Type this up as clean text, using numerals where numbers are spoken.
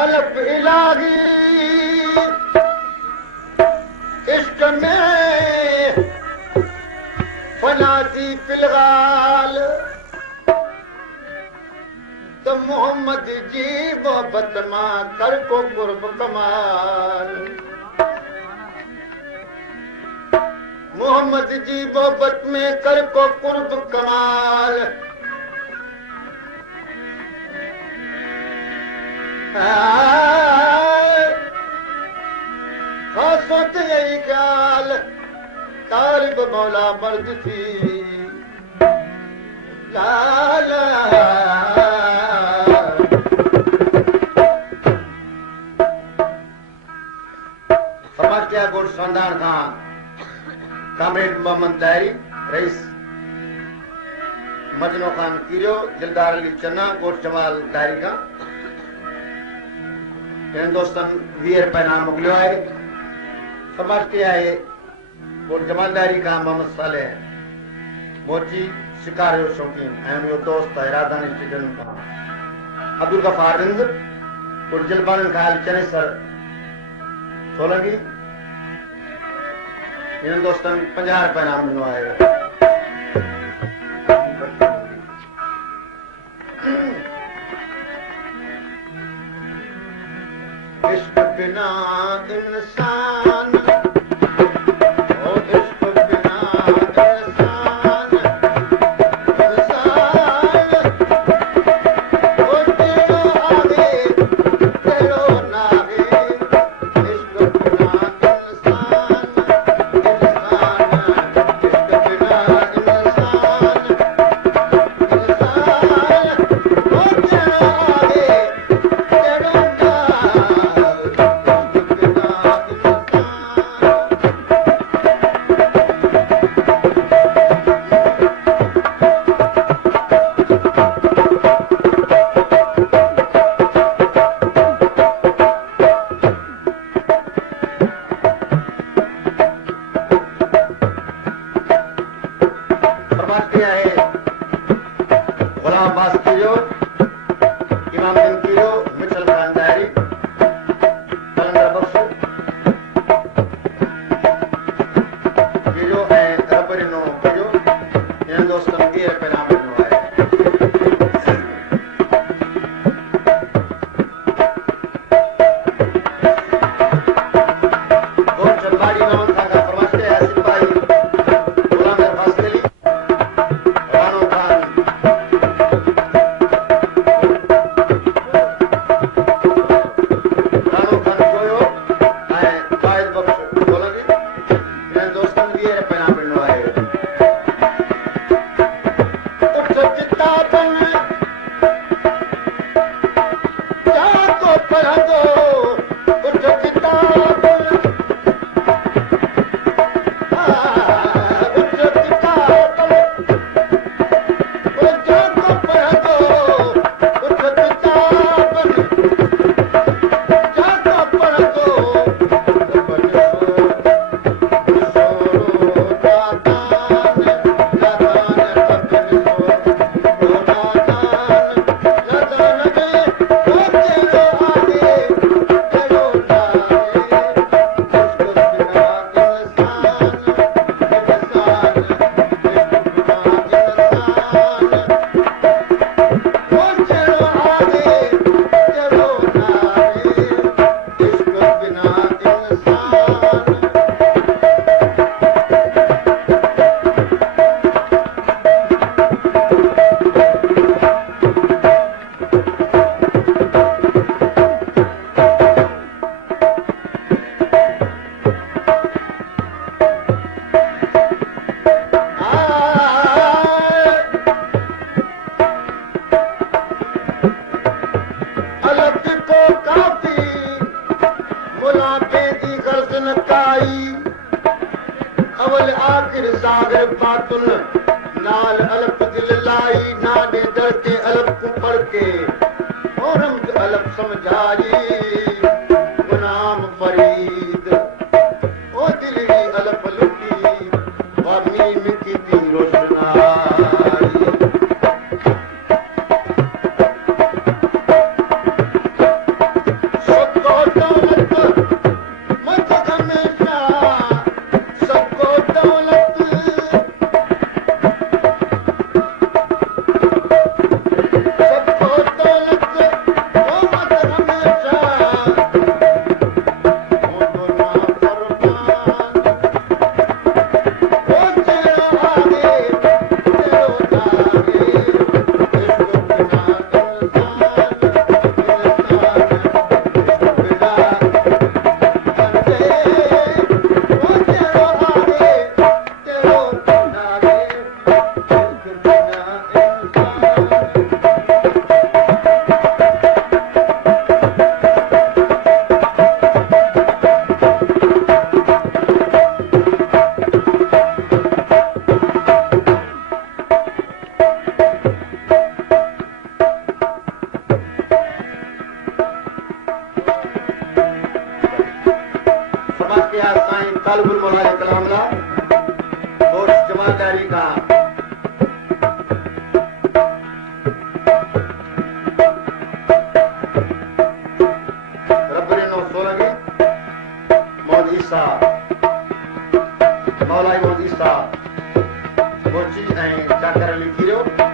अलफ इलाही इश्क में फनाती फिलहाल तो मोहम्मद जी मोहब्बत मां कर को कुर्ब कमाल मोहम्मद जी मोहब्बत में कर को कुर्ब कमाल खासों ते यही ख्याल तारिब मौला मर्द थी लाला समाज गोट संदान खां कामरेड मोहम्मद दायरी रईस मजनो खान कीरियो दिलदार अली चन्ना गोट जमाल दायरी खां हिंदुस्तान 20 रुपए नाम मोकिलियो आहे समझते आहे गोट जमालदारी खां मोहम्मद सालेह मोची शिकार जो शौकीन ऐं उनजो दोस्त इरादानी स्टेडियम खां अब्दुल गफार रिंद गोट जलबान खां चनेसर सोलंगी हिंदुस्तान 50 रुपए नाम ॾिनो आहे इश्क बिना इंसान गालिबुल मौला जो कलाम ला और जमादारी का रब ने नो सोलगे मौद ईसा मौला मौद ईसा मोची ऐं चाकर लिखी रहो